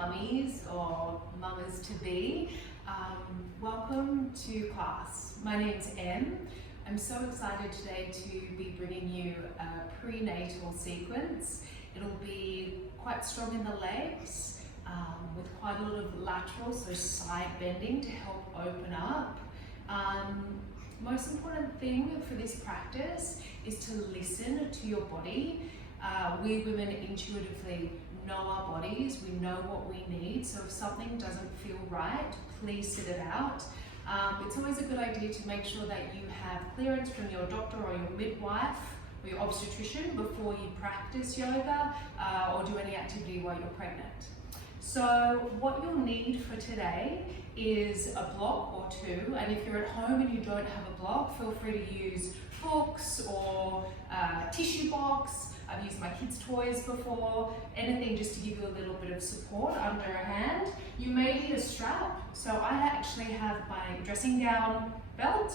mummies or mamas to be. Welcome to class. My name's Em. I'm so excited today to be bringing you a prenatal sequence. It'll be quite strong in the legs with quite a lot of lateral, so side bending to help open up. Most important thing for this practice is to listen to your body. We women intuitively know our bodies, we know what we need, so if something doesn't feel right, please sit it out. It's always a good idea to make sure that you have clearance from your doctor or your midwife or your obstetrician before you practice yoga or do any activity while you're pregnant. So what you'll need for today is a block or two, and if you're at home and you don't have a block, feel free to use books or a tissue box. I've used my kids' toys before, anything just to give you a little bit of support under a hand. You may need a strap, so I actually have my dressing gown belt,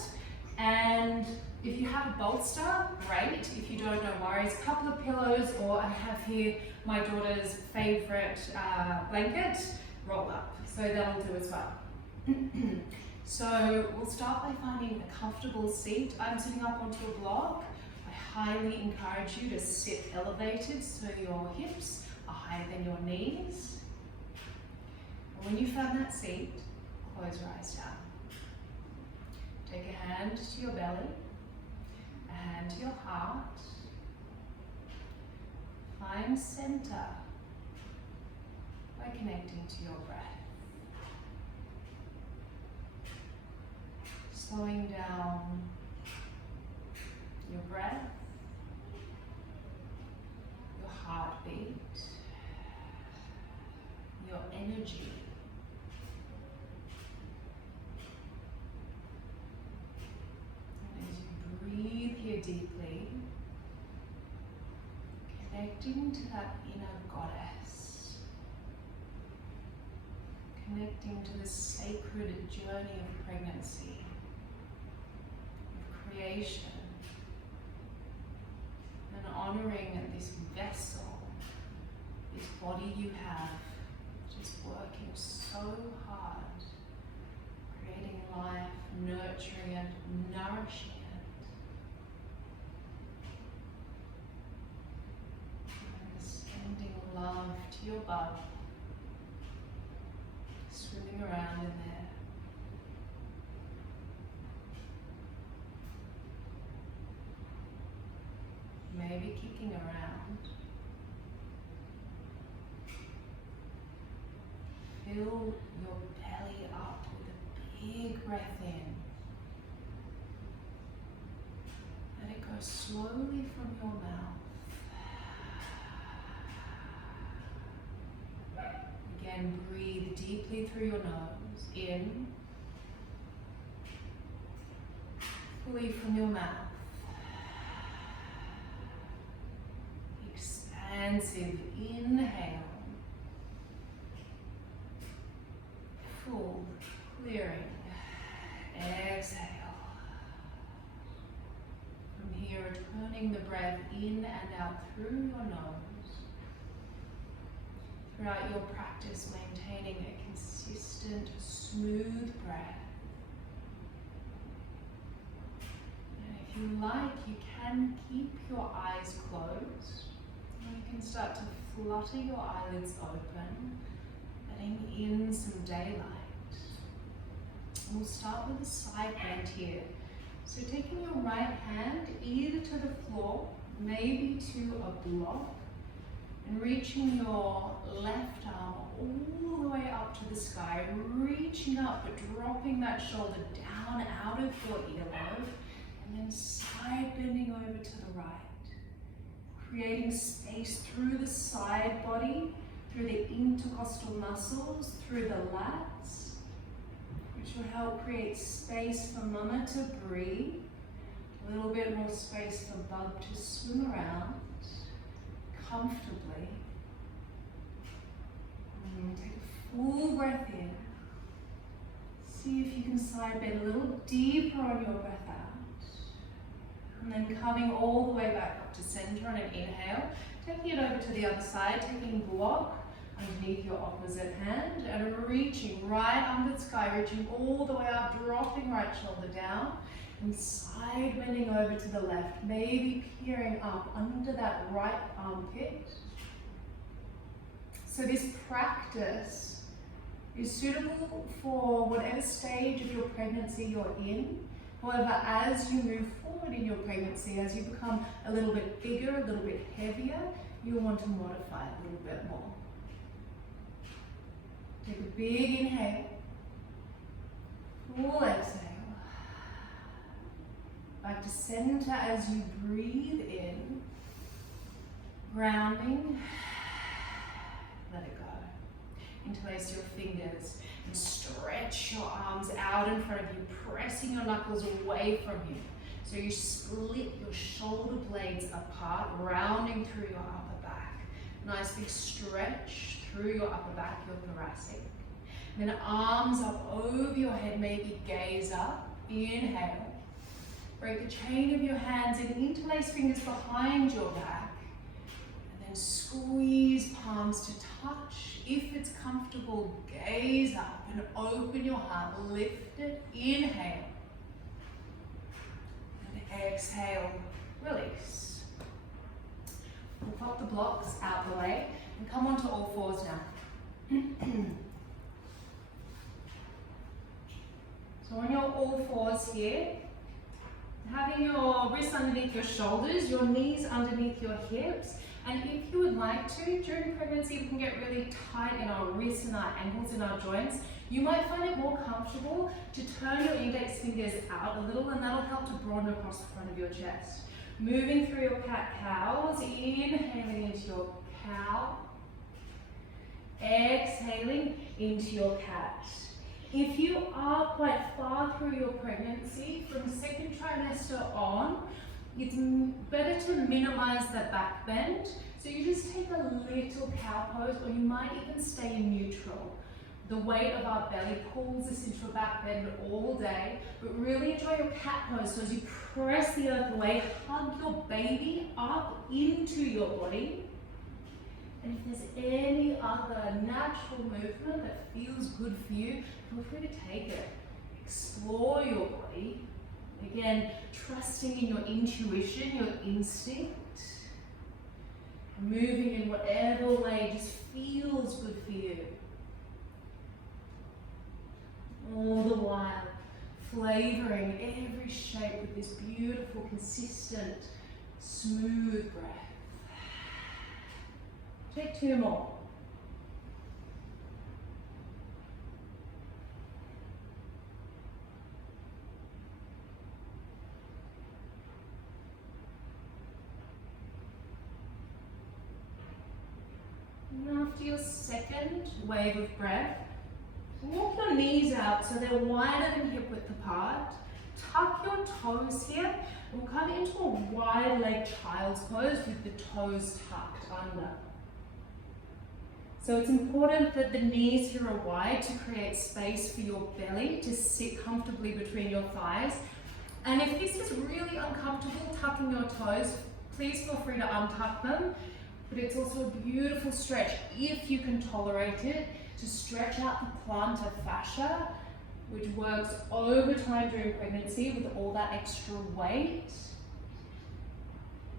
and if you have a bolster, great. If you don't, no worries. A couple of pillows, or I have here my daughter's favourite blanket, rolled up, so that'll do as well. So we'll start by finding a comfortable seat. I'm sitting up onto a block. I highly encourage you to sit elevated so your hips are higher than your knees. And when you found that seat, close your eyes down. Take a hand to your belly, a hand to your heart. Find center by connecting to your breath. Slowing down your breath, your heartbeat, your energy. And as you breathe here deeply, connecting to that inner goddess, connecting to the sacred journey of pregnancy, of creation, and honoring this vessel, this body you have, just working so hard, creating life, nurturing it, nourishing it. And sending love to your bud, swimming around in there. Maybe kicking around. Fill your belly up with a big breath in. Let it go slowly from your mouth. Again, breathe deeply through your nose. In. Fully from your mouth. Expansive inhale, full, clearing, exhale. From here, turning the breath in and out through your nose. Throughout your practice, maintaining a consistent, smooth breath. And if you like, you can keep your eyes closed. You can start to flutter your eyelids open, letting in some daylight. We'll start with a side bend here. So taking your right hand either to the floor, maybe to a block, and reaching your left arm all the way up to the sky, reaching up but dropping that shoulder down out of your earlobe, and then side bending over to the right. Creating space through the side body, through the intercostal muscles, through the lats, which will help create space for mama to breathe, a little bit more space for bub to swim around comfortably. And take a full breath in. See if you can side bend a little deeper on your breath out. And then coming all the way back up to center on an inhale, taking it over to the other side, taking block, underneath your opposite hand and reaching right under the sky, reaching all the way up, dropping right shoulder down and side bending over to the left, maybe peering up under that right armpit. So this practice is suitable for whatever stage of your pregnancy you're in. However, as you move forward in your pregnancy, as you become a little bit bigger, a little bit heavier, you'll want to modify it a little bit more. Take a big inhale, full exhale. Back to center as you breathe in, grounding, let it go. Interlace your fingers and stretch your arms out in front of you, pressing your knuckles away from you. So you split your shoulder blades apart, rounding through your upper back. Nice big stretch through your upper back, your thoracic. And then arms up over your head, maybe gaze up. Inhale. Break the chain of your hands and interlace fingers behind your back. And then squeeze palms to touch. If it's comfortable, gaze up and open your heart. Lift it. Inhale. And exhale. Release. We'll pop the blocks out the way and come onto all fours now. So on your all fours here, having your wrists underneath your shoulders, your knees underneath your hips, and if you would like to, during pregnancy we can get really tight in our wrists and our ankles and our joints. You might find it more comfortable to turn your index fingers out a little, and that'll help to broaden across the front of your chest. Moving through your cat-cows, inhaling into your cow, exhaling into your cat. If you are quite far through your pregnancy, from second trimester on, it's better to minimize that back bend. So you just take a little cow pose, or you might even stay in neutral. The weight of our belly pulls us into a back bend all day, but really enjoy your cat pose. So as you press the earth away, hug your baby up into your body. And if there's any other natural movement that feels good for you, feel free to take it. Explore your body. Again, trusting in your intuition, your instinct. Moving in whatever way just feels good for you. All the while, flavoring every shape with this beautiful, consistent, smooth breath. Take two more. And after your second wave of breath, walk your knees out so they're wider than hip width apart. Tuck your toes here, and we'll come into a wide leg child's pose with the toes tucked under. So it's important that the knees here are wide to create space for your belly to sit comfortably between your thighs. And if this is really uncomfortable tucking your toes, please feel free to untuck them. But it's also a beautiful stretch, if you can tolerate it, to stretch out the plantar fascia, which works overtime during pregnancy with all that extra weight.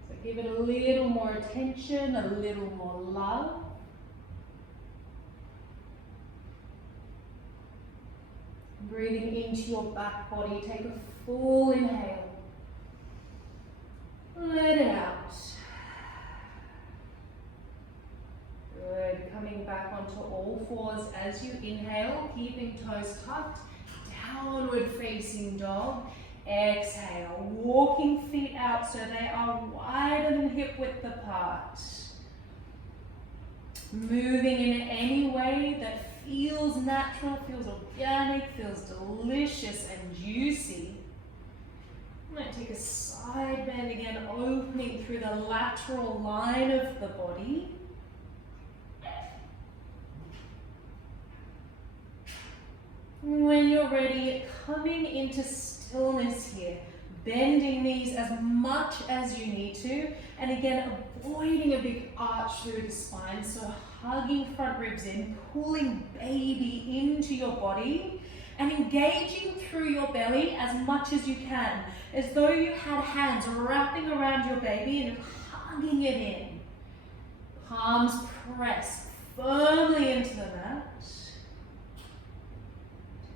So give it a little more attention, a little more love. Breathing into your back body, take a full inhale. Let it out. Good. Coming back onto all fours as you inhale, keeping toes tucked. Downward facing dog. Exhale. Walking feet out so they are wider than hip width apart. Moving in any way that feels natural, feels organic, feels delicious and juicy. I'm going to take a side bend again, opening through the lateral line of the body. When you're ready, coming into stillness here, bending knees as much as you need to, and again, avoiding a big arch through the spine, so hugging front ribs in, pulling baby into your body and engaging through your belly as much as you can, as though you had hands wrapping around your baby and hugging it in. Palms pressed firmly into the mat.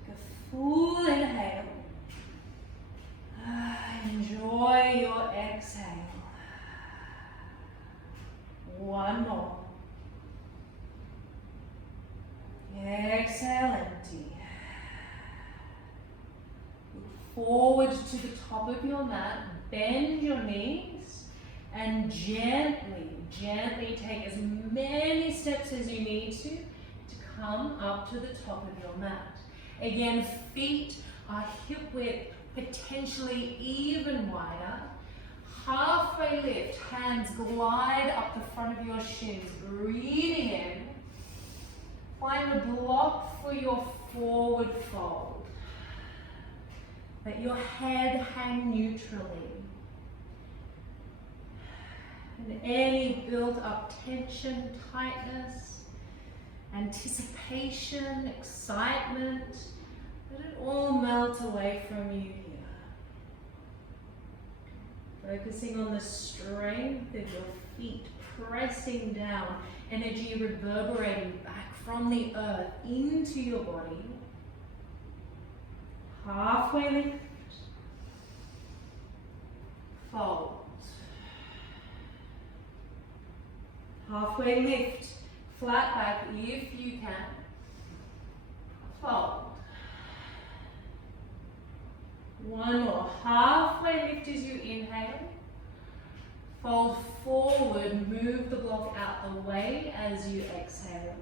Take a full inhale. Enjoy your exhale. One more. Exhale, empty. Look forward to the top of your mat. Bend your knees and gently take as many steps as you need to come up to the top of your mat. Again, feet are hip width, potentially even wider. Halfway lift, hands glide up the front of your shins, breathing in. Find a block for your forward fold. Let your head hang neutrally. And any built up tension, tightness, anticipation, excitement, let it all melt away from you here. Focusing on the strength of your feet, pressing down, energy reverberating back from the earth into your body. Halfway lift. Fold. Halfway lift. Flat back if you can. Fold. One more. Halfway lift as you inhale. Fold forward, move the block out the way as you exhale.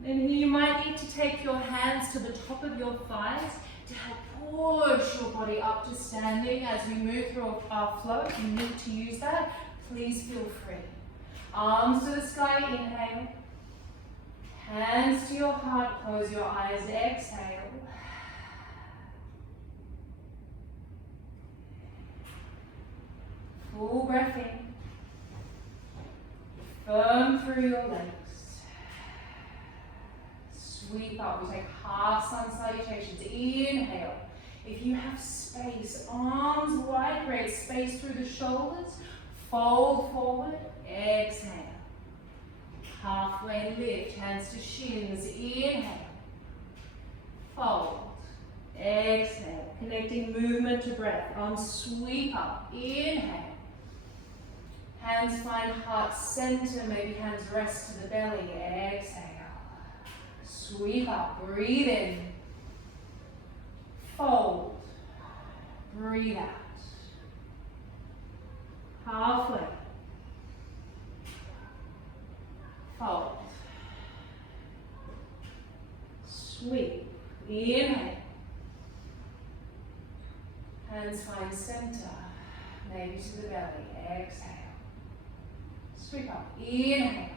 Then you might need to take your hands to the top of your thighs to help push your body up to standing as we move through our flow. If you need to use that, please feel free. Arms to the sky, inhale. Hands to your heart, close your eyes, exhale. Full breath in. Firm through your legs. Sweep up. We take half sun salutations. Inhale. If you have space, arms wide, create space through the shoulders. Fold forward. Exhale. Halfway lift. Hands to shins. Inhale. Fold. Exhale. Connecting movement to breath. Arms sweep up. Inhale. Hands find heart center, maybe hands rest to the belly. Exhale. Sweep up, breathe in. Fold. Breathe out. Halfway. Fold. Sweep. Inhale. Hands find center, maybe to the belly. Exhale. Sweep up, inhale.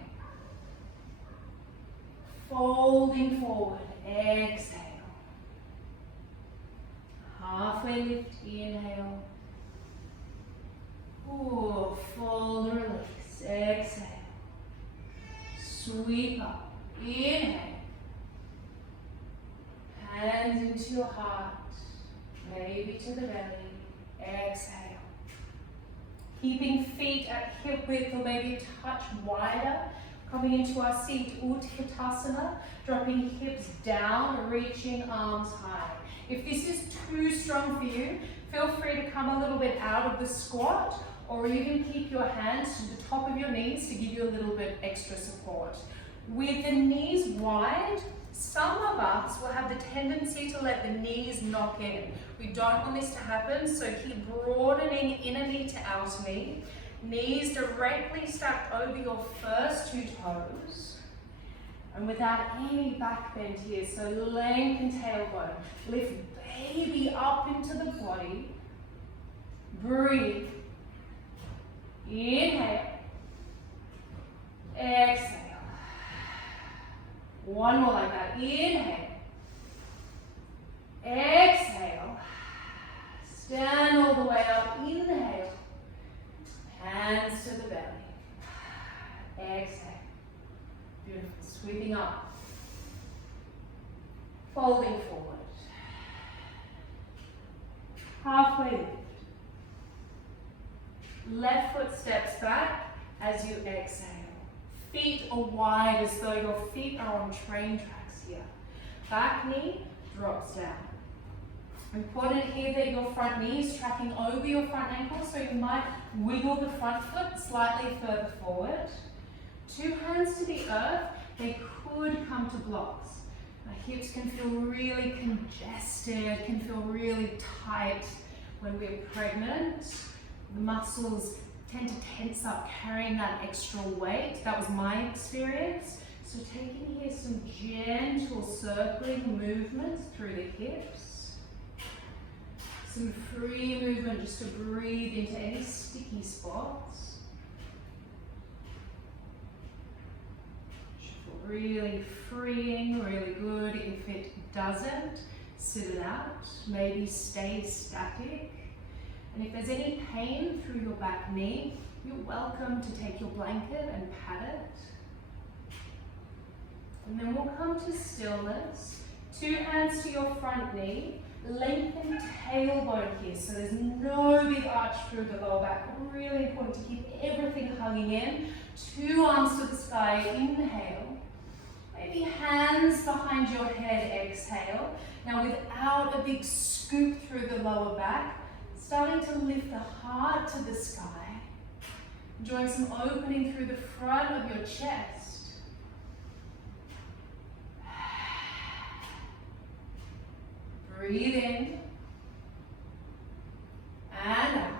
Folding forward, exhale. Halfway lift, inhale. Ooh, fold, release, exhale. Sweep up, inhale. Hands into your heart, maybe to the belly, exhale. Keeping feet at hip width or maybe a touch wider. Coming into our seat, Utkatasana. Dropping hips down, reaching arms high. If this is too strong for you, feel free to come a little bit out of the squat, or even keep your hands to the top of your knees to give you a little bit extra support. With the knees wide, some of us will have the tendency to let the knees knock in. We don't want this to happen, so keep broadening inner knee to outer knee. Knees directly stacked over your first two toes. And without any back bend here, so lengthen tailbone. Lift baby up into the body. Breathe. Inhale. Exhale. One more like that. Inhale. Exhale. Stand all the way up. Inhale. Hands to the belly. Exhale. If you're Sweeping up. Folding forward. Halfway lift. Left foot steps back as you exhale. Feet are wide as though your feet are on train tracks here. Back knee drops down. Important here that your front knee is tracking over your front ankle, so you might wiggle the front foot slightly further forward. Two hands to the earth, they could come to blocks. My hips can feel really congested, can feel really tight when we're pregnant. The muscles tend to tense up carrying that extra weight. That was my experience. So taking here some gentle circling movements through the hips. Some free movement just to breathe into any sticky spots. Should feel really freeing, really good. If it doesn't, sit it out. Maybe stay static. And if there's any pain through your back knee, you're welcome to take your blanket and pat it. And then we'll come to stillness. Two hands to your front knee. Lengthen tailbone here, so there's no big arch through the lower back. Really important to keep everything hugging in. Two arms to the sky, inhale. Maybe hands behind your head, exhale. Now without a big scoop through the lower back, starting to lift the heart to the sky. Enjoying some opening through the front of your chest. Breathe in and out.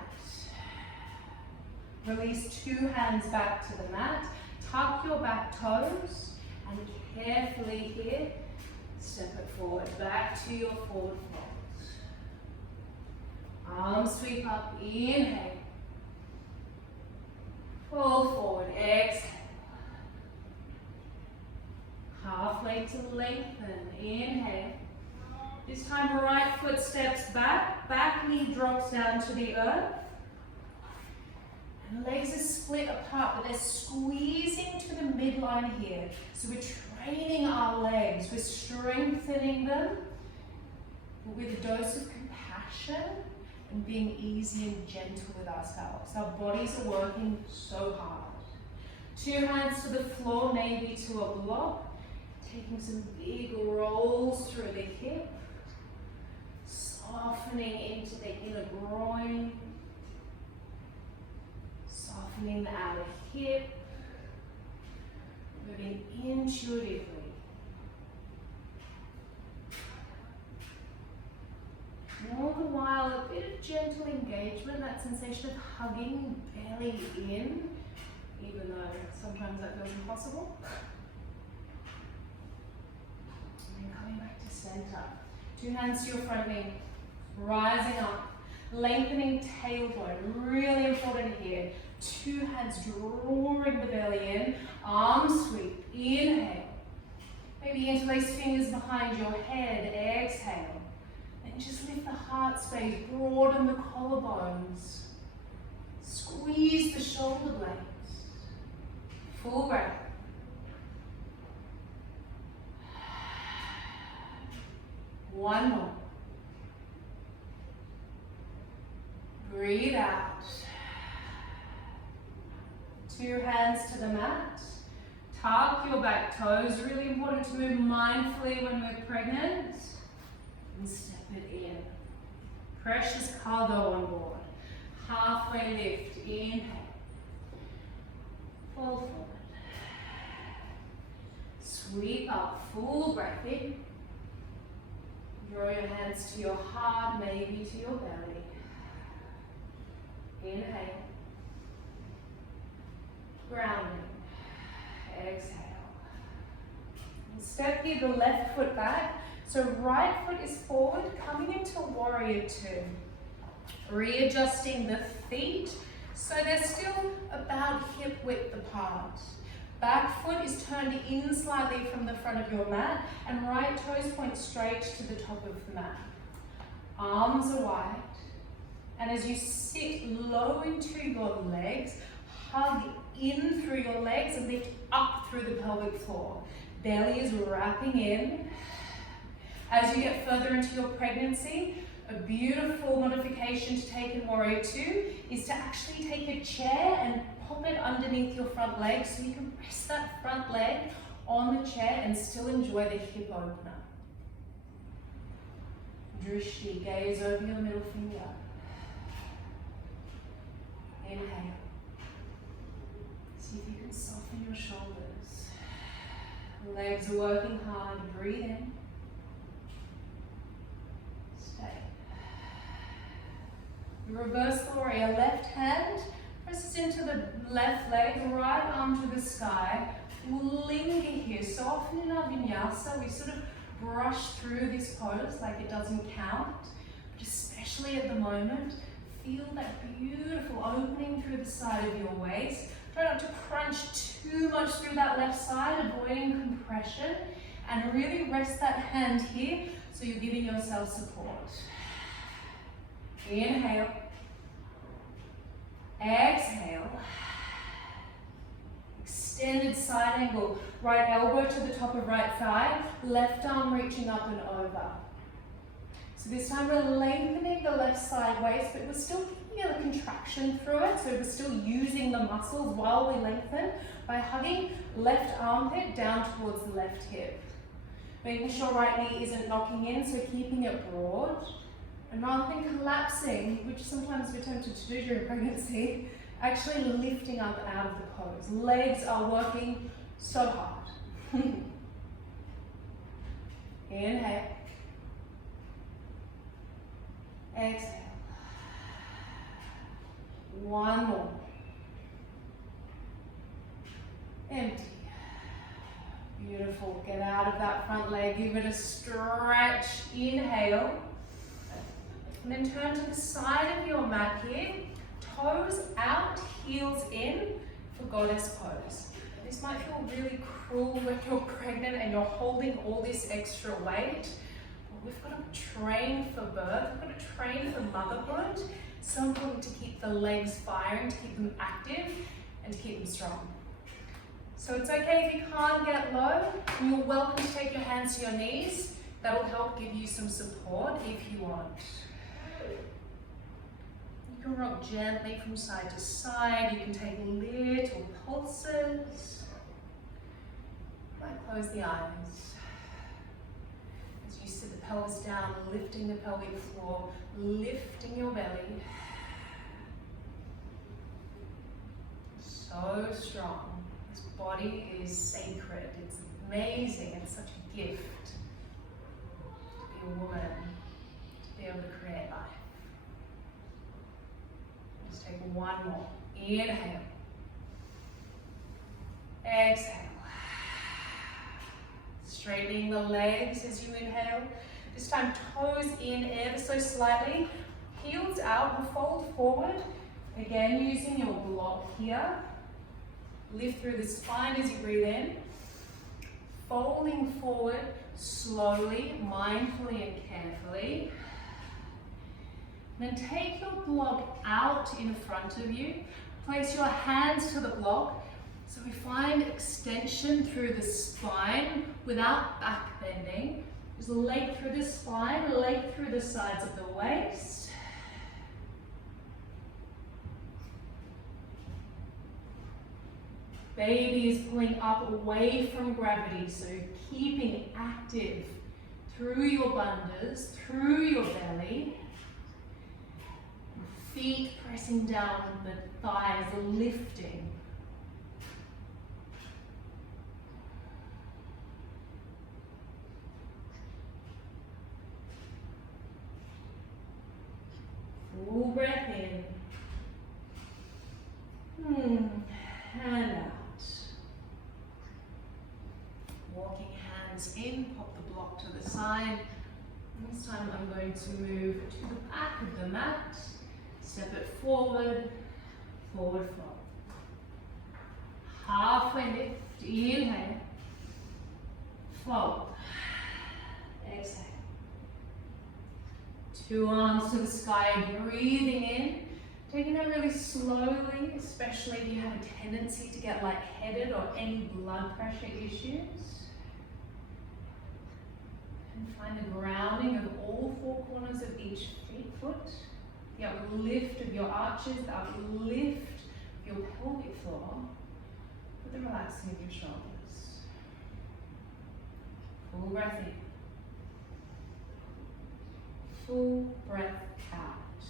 Release two hands back to the mat. Tuck your back toes and carefully here, step it forward, back to your forward fold. Arms sweep up, inhale. Fold forward, exhale. Half leg to lengthen, inhale. This time right foot steps back, back knee drops down to the earth. And legs are split apart, but they're squeezing to the midline here. So we're training our legs, we're strengthening them, but with a dose of compassion and being easy and gentle with ourselves. Our bodies are working so hard. Two hands to the floor, maybe to a block. Taking some big rolls through the hip. Softening into the inner groin. Softening the outer hip. Moving intuitively. And all the while, a bit of gentle engagement, that sensation of hugging belly in, even though sometimes that feels impossible. And then coming back to center. Two hands to your front knee, rising up, lengthening tailbone, really important here. Two hands drawing the belly in, arms sweep, inhale. Maybe interlace fingers behind your head, exhale. And just lift the heart space, broaden the collarbones. Squeeze the shoulder blades. Full breath. One more. Breathe out. Two hands to the mat. Tuck your back toes. Really important to move mindfully when we're pregnant. And step it in. Precious cargo on board. Halfway lift. Inhale. Fold forward. Sweep up. Full breath in. Draw your hands to your heart, maybe to your belly. Inhale. Grounding. Exhale. And step here the left foot back. So right foot is forward, coming into warrior two. Readjusting the feet so they're still about hip width apart. Back foot is turned in slightly from the front of your mat and right toes point straight to the top of the mat. Arms are wide. And as you sit low into your legs, hug in through your legs and lift up through the pelvic floor. Belly is wrapping in. As you get further into your pregnancy, a beautiful modification to take in Warrior Two is to actually take a chair and pop it underneath your front leg so you can rest that front leg on the chair and still enjoy the hip opener. Drishti, gaze over your middle finger. Inhale. See if you can soften your shoulders. Legs are working hard. Breathe in. Stay. Reverse the warrior. Left hand presses into the left leg, right arm to the sky. We'll linger here. So often in our vinyasa, we sort of brush through this pose like it doesn't count, but especially at the moment, feel that beautiful opening through the side of your waist. Try not to crunch too much through that left side, avoiding compression, and really rest that hand here so you're giving yourself support. Inhale. Exhale. Extended side angle. Right elbow to the top of right thigh, left arm reaching up and over. So this time we're lengthening the left side waist, but we're still keeping a contraction through it, so we're still using the muscles while we lengthen by hugging left armpit down towards the left hip. Making sure right knee isn't knocking in, so keeping it broad. And rather than collapsing, which sometimes we're tempted to do during pregnancy, actually lifting up out of the pose. Legs are working so hard. Inhale. Exhale. One more. Empty. Beautiful. Get out of that front leg. Give it a stretch. Inhale. And then turn to the side of your mat here. Toes out, heels in for goddess pose. This might feel really cruel when you're pregnant and you're holding all this extra weight. But we've got to train for birth, we've got to train for motherhood. It's so important to keep the legs firing, to keep them active, and to keep them strong. So it's okay if you can't get low. You're welcome to take your hands to your knees. That'll help give you some support if you want. You can rock gently from side to side. You can take little pulses. Might close the eyes. As you sit the pelvis down, lifting the pelvic floor, lifting your belly. So strong. This body is sacred. It's amazing. It's such a gift to be a woman, to be able to create life. Let's take one more. Inhale. Exhale. Straightening the legs as you inhale. This time toes in ever so slightly. Heels out and fold forward. Again, using your block here. Lift through the spine as you breathe in. Folding forward slowly, mindfully and carefully. Then take your block out in front of you. Place your hands to the block. So we find extension through the spine without back bending. Just leg through the spine, leg through the sides of the waist. Baby is pulling up away from gravity, so keeping active through your bandhas, through your belly. Feet pressing down, the thighs lifting. Full breath in. Hand out. Walking hands in, pop the block to the side. This time I'm going to move to the back of the mat. Step it forward, forward fold. Halfway lift, inhale. Fold. Exhale. Two arms to the sky, breathing in. Taking that really slowly, especially if you have a tendency to get lightheaded or any blood pressure issues. find the grounding of all four corners of each foot. The uplift of your arches, the uplift of your pelvic floor, with the relaxing of your shoulders. Full breath in. Full breath out.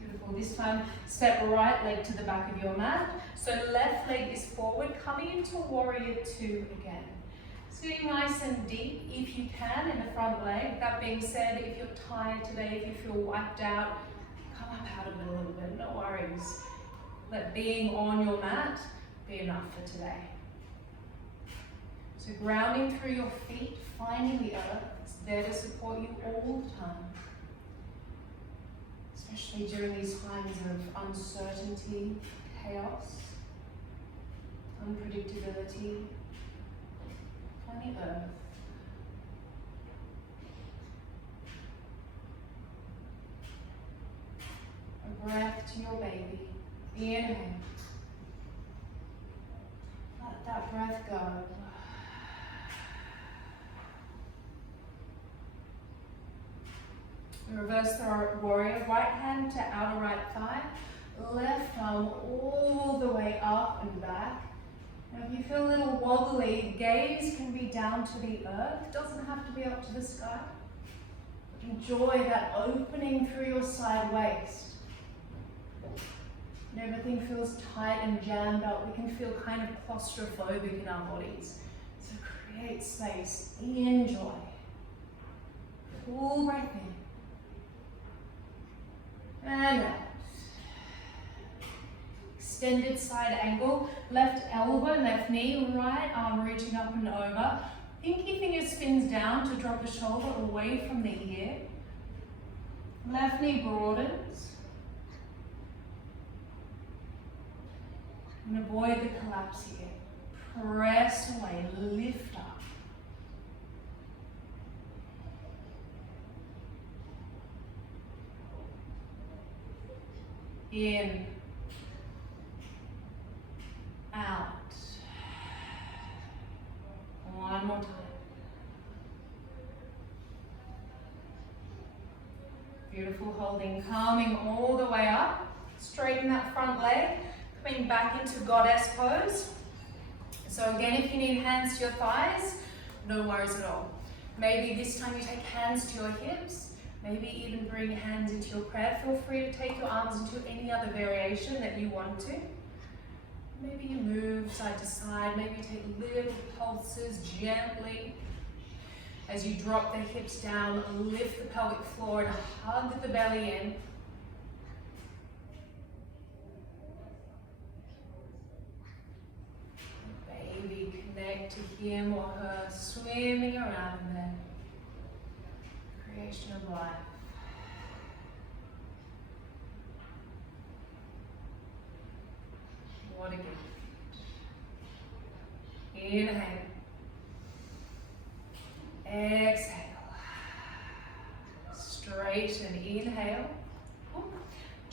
Beautiful. This time, step right leg to the back of your mat. So left leg is forward, coming into warrior two again. Sitting nice and deep, if you can, in the front leg. That being said, if you're tired today, if you feel wiped out, come up out of it a little bit, no worries. Let being on your mat be enough for today. So grounding through your feet, finding the earth, it's there to support you all the time. Especially during these times of uncertainty, chaos, unpredictability. Find the earth. A breath to your baby. Inhale. Let that breath go. Reverse the warrior. Right hand to outer right thigh. Left arm all the way up and back. Now if you feel a little wobbly, gaze can be down to the earth. It doesn't have to be up to the sky. Enjoy that opening through your side waist. When everything feels tight and jammed up, we can feel kind of claustrophobic in our bodies. So create space. Enjoy. Full breath in. And out. Extended side angle, left elbow, left knee, right arm reaching up and over. Pinky finger spins down to drop the shoulder away from the ear. Left knee broadens. And avoid the collapse here. Press away, lift up. In. Out. One more time. Beautiful, holding, calming all the way up. Straighten that front leg, coming back into goddess pose. So again, if you need hands to your thighs, no worries at all. Maybe this time you take hands to your hips, maybe even bring hands into your prayer. Feel free to take your arms into any other variation that you want to. Maybe you move side to side, maybe you take little pulses gently. As you drop the hips down, lift the pelvic floor and hug the belly in. Baby, connect to him or her, swimming around in there. Creation of life. What a gift. Inhale. Exhale. Straighten. Inhale.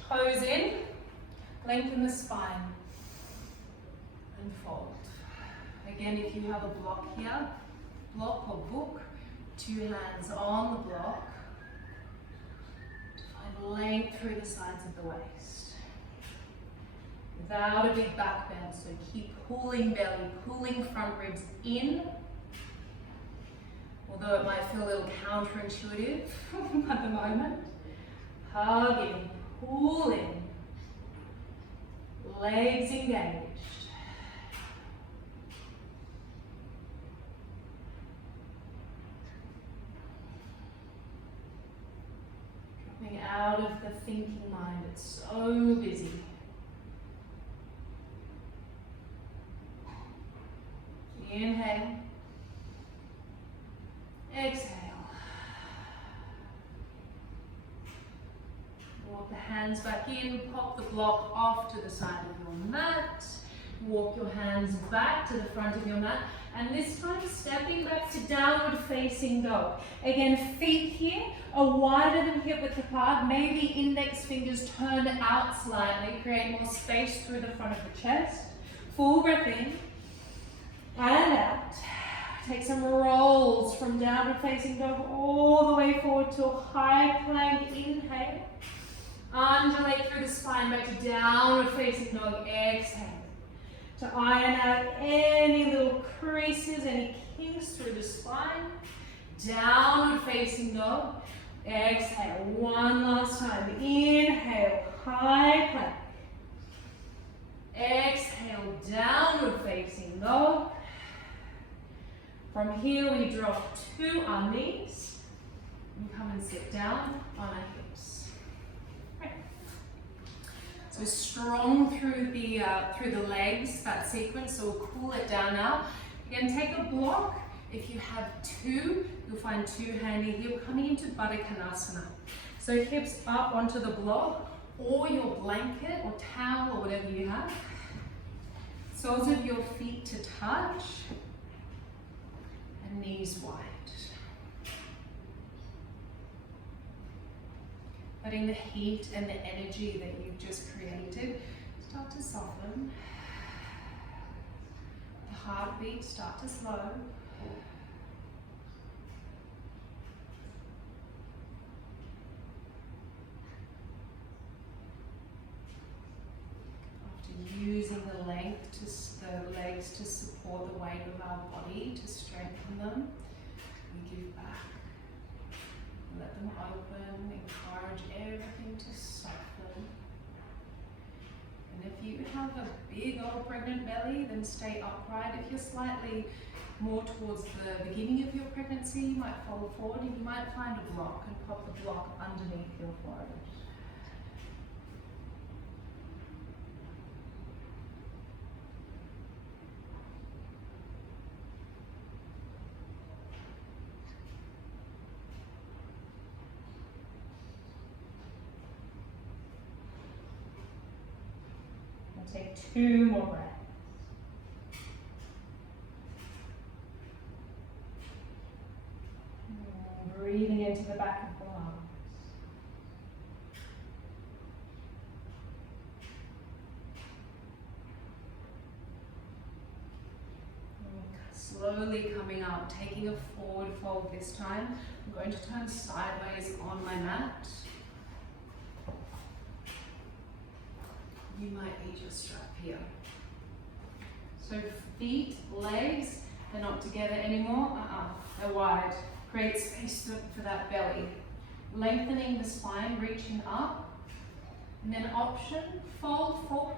Toes in. Lengthen the spine. And fold. Again, if you have a block here, block or book, two hands on the block to find length through the sides of the waist. Without a big back bend, so keep pulling belly, pulling front ribs in. Although it might feel a little counterintuitive at the moment. Hugging, pulling, legs engaged. Dropping out of the thinking mind, it's so busy. Inhale. Exhale. Walk the hands back in, pop the block off to the side of your mat. Walk your hands back to the front of your mat. And this time, stepping back to downward facing dog. Again, feet here are wider than hip width apart. Maybe index fingers turn out slightly. Create more space through the front of the chest. Full breath in. And out. Take some rolls from downward facing dog all the way forward to a high plank. Inhale. Undulate through the spine back to downward facing dog. Exhale. To iron out any little creases, any kinks through the spine. Downward facing dog. Exhale. One last time. Inhale. High plank. Exhale. Downward facing dog. From here we drop to our knees. And come and sit down on our hips. Right. So strong through the legs, that sequence, so we'll cool it down now. Again, take a block. If you have two, you'll find two handy here. We're coming into Baddha Konasana. So hips up onto the block, or your blanket or towel or whatever you have. Soles of your feet to touch, and knees wide. Letting the heat and the energy that you've just created start to soften. The heartbeat start to slow. After using the legs to support the weight of our body, to strengthen them, we give back. Let them open, encourage everything to soften. And if you have a big old pregnant belly, then stay upright. If you're slightly more towards the beginning of your pregnancy, you might fold forward and you might find a block and pop the block underneath your forehead. Take 2 more breaths. Breathing into the back of the lungs. Slowly coming up, taking a forward fold this time. I'm going to turn sideways on my mat. You might need your strap here. So feet, legs, they're not together anymore. They're wide. Create space for that belly. Lengthening the spine, reaching up. And then option, fold forward.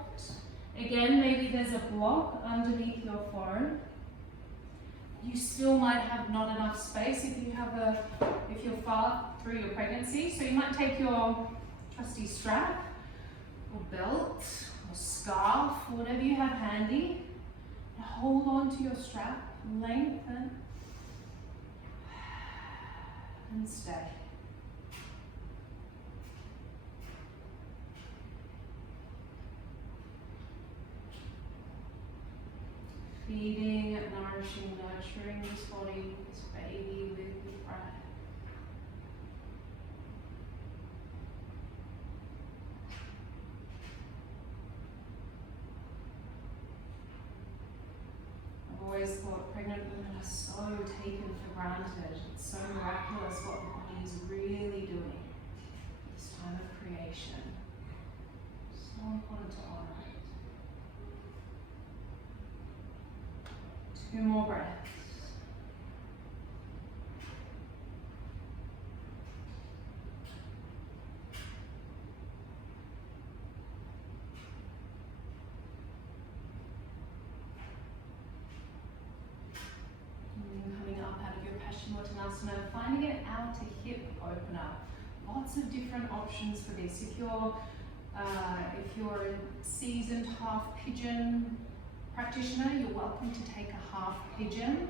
Again, maybe there's a block underneath your forehead. You still might have not enough space if you're far through your pregnancy. So you might take your trusty strap, or belt, or scarf, whatever you have handy. And hold on to your strap, lengthen, and stay. Feeding, nourishing, nurturing this body, this baby with your breath. I've always thought pregnant women are so taken for granted. It's so miraculous what the body is really doing this time of creation. So important to honor it. 2 more breaths. Coming up out of your Paschimottanasana, finding an outer hip opener. Lots of different options for this. If you're a seasoned half pigeon practitioner, you're welcome to take a half pigeon.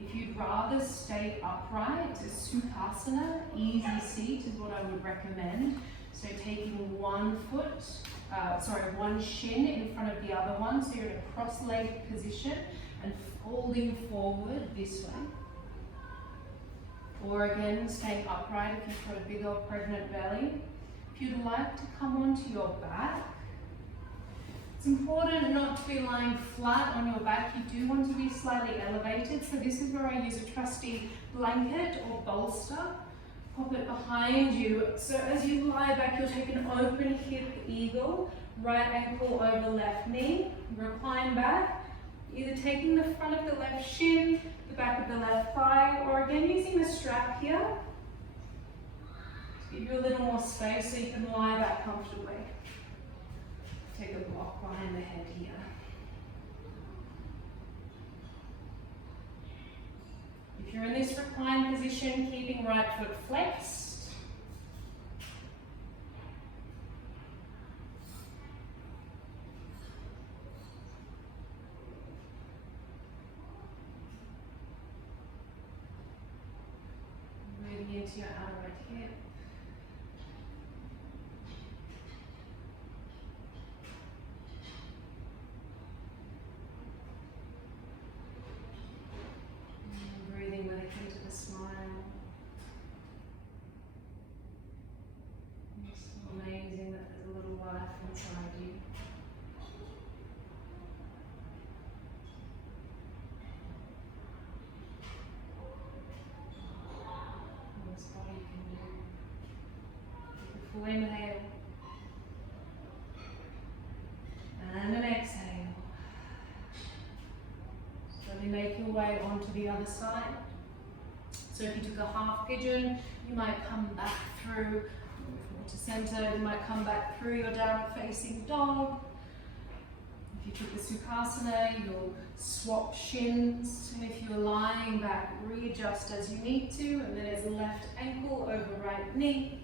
If you'd rather stay upright, a Sukhasana, easy seat is what I would recommend. So taking one shin in front of the other one, so you're in a cross-legged position and folding forward this way. Or again, staying upright if you've got a big old pregnant belly. If you'd like to come onto your back, It's important not to be lying flat on your back. You do want to be slightly elevated. So this is where I use a trusty blanket or bolster. Pop it behind you. So as you lie back, you'll take an open hip eagle, right ankle over left knee, recline back, either taking the front of the left shin, the back of the left thigh, or again using the strap here to give you a little more space so you can lie back comfortably. Take a block behind the head here. If you're in this reclined position, keeping right foot flexed. Moving into your outer right hip. Breathing with a hint of a smile. It's so amazing that there's a little life inside you. And this body can do. Take a full inhale. And an exhale. Slowly make your way onto the other side. So if you took a half pigeon, you might come back through to center, you might come back through your downward facing dog. If you took the Sukhasana, you'll swap shins, and if you're lying back, readjust as you need to, and then it's left ankle over right knee.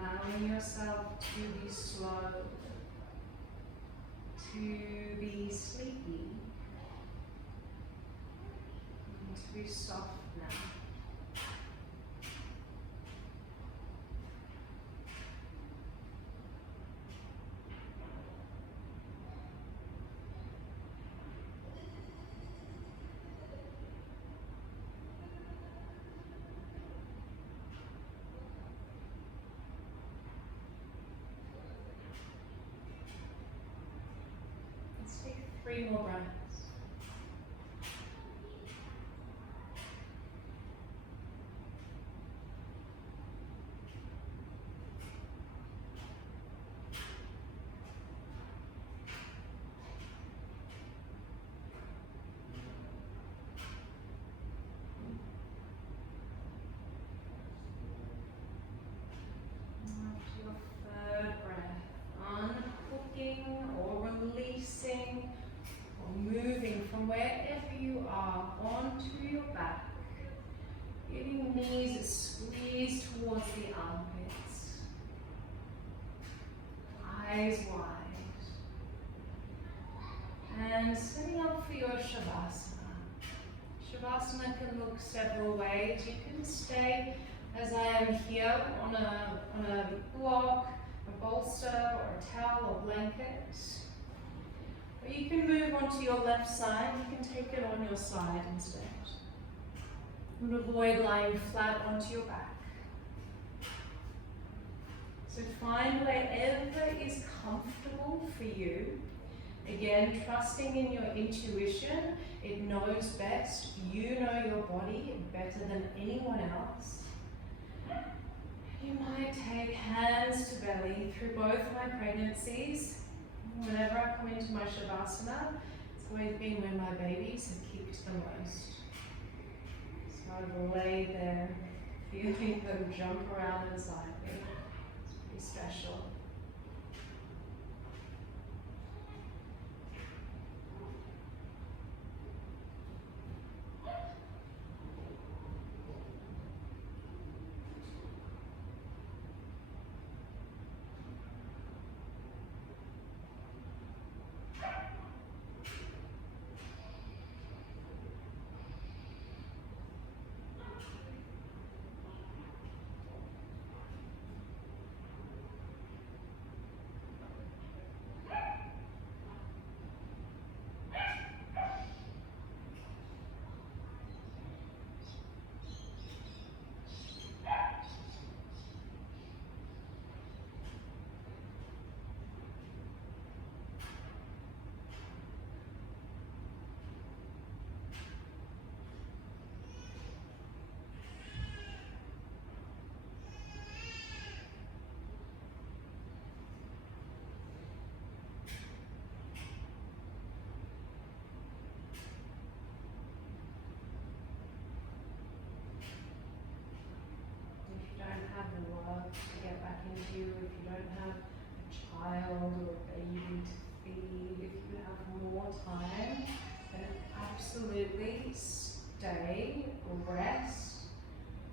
Allowing yourself to be slow, to be sleepy, and to be soft now. Take 3 more breaths. After your 3rd breath, unhooking or releasing, moving from wherever you are onto your back, getting knees squeezed towards the armpits, eyes wide, and setting up for your Shavasana. Shavasana can look several ways. You can stay as I am here on a block, a bolster, or a towel or blanket. Or you can move onto your left side. You can take it on your side instead. And avoid lying flat onto your back. So find wherever is comfortable for you. Again, trusting in your intuition. It knows best. You know your body better than anyone else. You might take hands to belly through both my pregnancies. Whenever I come into my Shavasana, it's always been when my babies have kicked the most. So I've laid there, feeling them jump around inside me. It's pretty special. if you don't have a child or a baby to feed, if you have more time, then absolutely stay or rest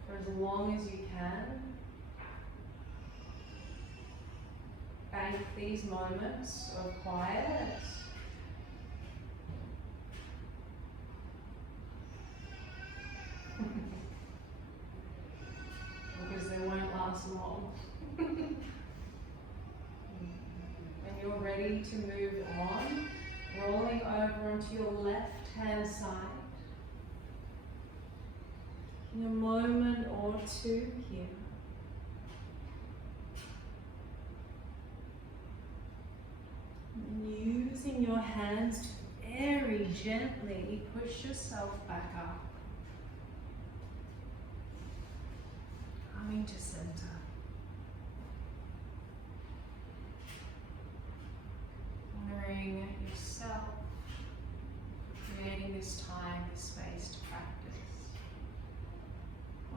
for as long as you can. Bank these moments of quiet. Because they won't last long. When you're ready to move on, rolling over onto your left hand side. In a moment or two here. And using your hands to very gently push yourself back up. Coming to center. Honoring yourself, creating this time, this space to practice.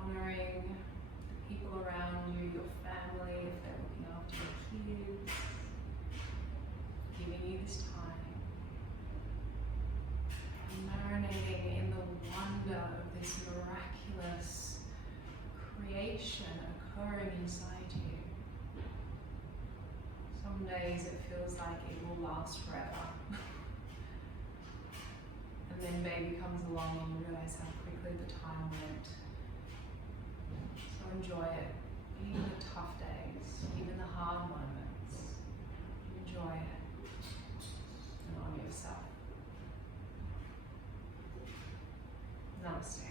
Honoring the people around you, your family, if they're looking after your kids. Giving you this time. Marinating in the wonder of this miraculous creation occurring inside you. Some days it feels like it will last forever. And then baby comes along and you realize how quickly the time went. So enjoy it. Even the tough days, even the hard moments. Enjoy it. And honor yourself. Namaste.